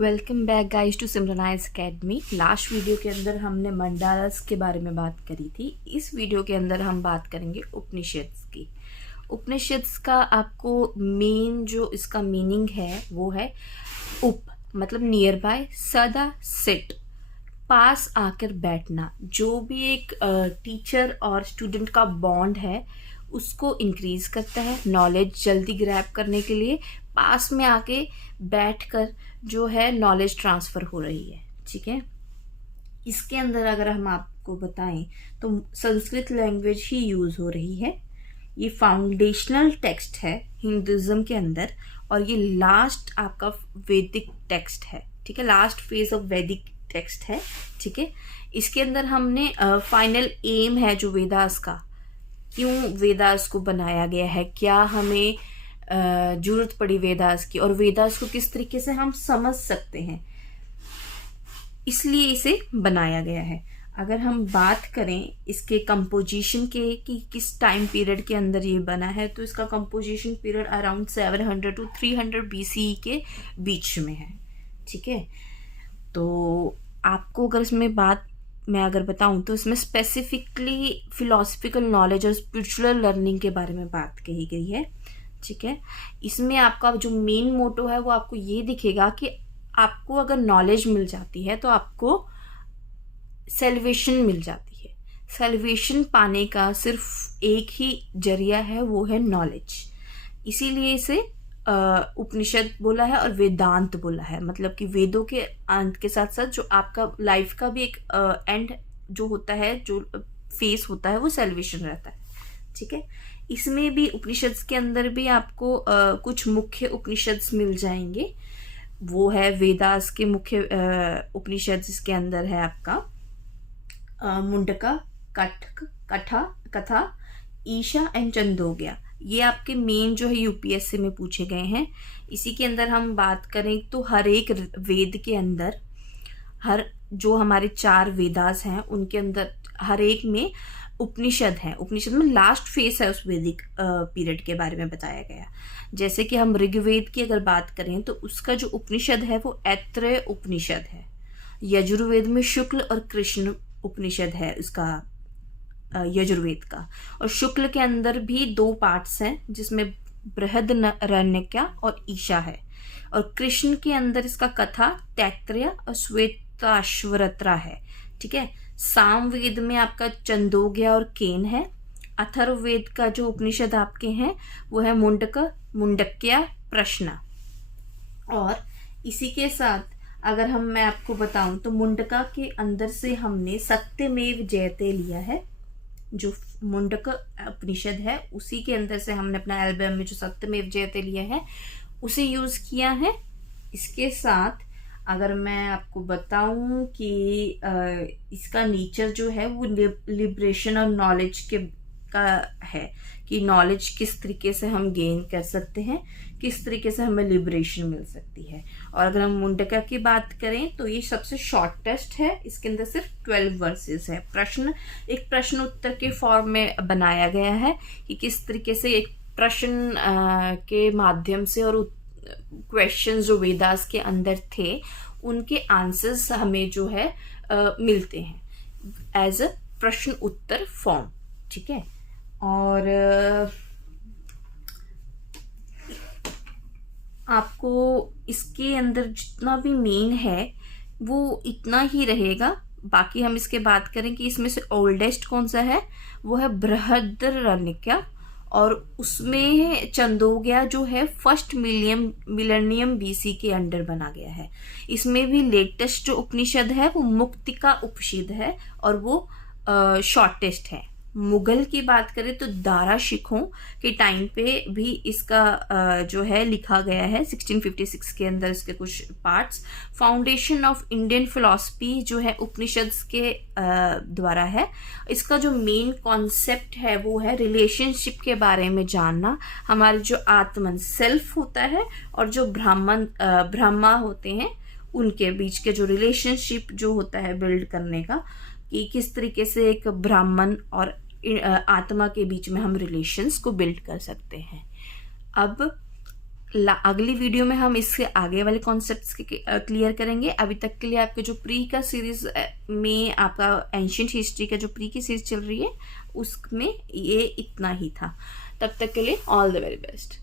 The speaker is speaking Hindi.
Welcome back guys to Simranize academy. Last video के अंदर हमने मंडालास के बारे में बात करी थी। इस वीडियो के अंदर हम बात करेंगे उपनिषद्स की। उपनिषद्स का आपको मेन जो इसका मीनिंग है वो है उप मतलब नियर बाय, सदा सिट पास आकर बैठना। जो भी एक टीचर और स्टूडेंट का बॉन्ड है उसको इंक्रीज करता है। नॉलेज जल्दी ग्रैब करने के लिए पास में आके बैठकर जो है नॉलेज ट्रांसफर हो रही है। ठीक है, इसके अंदर अगर हम आपको बताएं तो संस्कृत लैंग्वेज ही यूज हो रही है। ये फाउंडेशनल टेक्स्ट है हिंदुज्म के अंदर और ये लास्ट आपका वैदिक टेक्स्ट है। ठीक है, लास्ट फेज ऑफ वैदिक टेक्स्ट है। ठीक है, इसके अंदर हमने फाइनल एम है जो वेदास का, क्यों वेदास को बनाया गया है, क्या हमें जरूरत पड़ी वेदास की और वेदास को किस तरीके से हम समझ सकते हैं, इसलिए इसे बनाया गया है। अगर हम बात करें इसके कंपोजिशन के कि किस टाइम पीरियड के अंदर ये बना है, तो इसका composition period around 700 to 300 BCE के बीच में है। ठीक है, तो आपको अगर इसमें बात मैं अगर बताऊं तो इसमें स्पेसिफिकली फिलोसफिकल नॉलेज और स्पिरिचुअल लर्निंग के बारे में बात कही गई है। ठीक है, इसमें आपका जो मेन मोटो है वो आपको ये दिखेगा कि आपको अगर नॉलेज मिल जाती है तो आपको सेल्वेशन मिल जाती है। सेल्वेशन पाने का सिर्फ एक ही जरिया है, वो है नॉलेज। इसीलिए इसे उपनिषद बोला है और वेदांत बोला है। मतलब कि वेदों के अंत के साथ साथ जो आपका लाइफ का भी एक एंड जो होता है, जो फेस होता है, वो सेल्वेशन रहता है। ठीक है, इसमें भी उपनिषद्स के अंदर भी आपको कुछ मुख्य उपनिषद्स मिल जाएंगे। वो है वेदास के मुख्य उपनिषद, जिसके अंदर है आपका मुंडका, कथा कथा, ईशा एंड चंदोग्या। ये आपके मेन जो है यूपीएससी में पूछे गए हैं। इसी के अंदर हम बात करें तो हर एक वेद के अंदर, हर जो हमारे 4 वेदास हैं उनके अंदर हर एक में उपनिषद है। उपनिषद में लास्ट फेस है उस वैदिक पीरियड के बारे में बताया गया। जैसे कि हम ऋग्वेद की अगर बात करें तो उसका जो उपनिषद है वो ऐत्रेय उपनिषद है। यजुर्वेद में शुक्ल और कृष्ण उपनिषद है उसका, यजुर्वेद का। और शुक्ल के अंदर भी 2 पार्ट्स हैं जिसमें बृहदरण्यका और ईशा है। और कृष्ण के अंदर इसका कथा, तैत्तरीय और श्वेताश्वतरा है। ठीक है, सामवेद में आपका चंदोग्या और केन है। अथर्ववेद का जो उपनिषद आपके हैं वो है मुंडक्या, प्रश्न। और इसी के साथ अगर मैं आपको बताऊं तो मुंडका के अंदर से हमने सत्यमेव जयते लिया है। जो मुंडक उपनिषद है उसी के अंदर से हमने अपना एल्बम में जो सत्यमेव जयते लिया है उसे यूज किया है। इसके साथ अगर मैं आपको बताऊं कि इसका नेचर जो है वो लिबरेशन और नॉलेज का है कि नॉलेज किस तरीके से हम गेन कर सकते हैं, किस तरीके से हमें लिबरेशन मिल सकती है। और अगर हम मुंडका की बात करें तो ये सबसे शॉर्टेस्ट है। इसके अंदर सिर्फ 12 वर्सेस है। एक प्रश्न उत्तर के फॉर्म में बनाया गया है कि किस तरीके से एक प्रश्न के माध्यम से और क्वेश्चंस जो वेदास के अंदर थे उनके आंसर्स हमें जो है मिलते हैं एज अ प्रश्न उत्तर फॉर्म। ठीक है, और आपको इसके अंदर जितना भी मेन है वो इतना ही रहेगा। बाकी हम इसके बात करें कि इसमें से ओल्डेस्ट कौन सा है, वो है बृहदरण्यका। और उसमें चंदोग्या जो है फर्स्ट मिलेनियम बीसी के अंडर बना गया है। इसमें भी लेटेस्ट जो उपनिषद है वो मुक्तिका उपनिषद है और वो शॉर्टेस्ट है। मुगल की बात करें तो दारा शिखों के टाइम पे भी इसका जो है लिखा गया है 1656 के अंदर इसके कुछ parts. Foundation of Indian philosophy जो है उपनिषद्स के द्वारा है। इसका जो मेन कॉन्सेप्ट है वो है रिलेशनशिप के बारे में जानना। हमारे जो आत्मन सेल्फ होता है और जो ब्रह्मा होते हैं उनके बीच के जो रिलेशनशिप जो होता है बिल्ड करने का, कि किस तरीके से एक ब्राह्मण और आत्मा के बीच में हम रिलेशंस को बिल्ड कर सकते हैं। अब अगली वीडियो में हम इसके आगे वाले कॉन्सेप्ट्स क्लियर करेंगे। अभी तक के लिए आपके जो प्री का सीरीज में आपका एंशियंट हिस्ट्री का जो प्री की सीरीज चल रही है उसमें ये इतना ही था। तब तक के लिए ऑल द वेरी बेस्ट।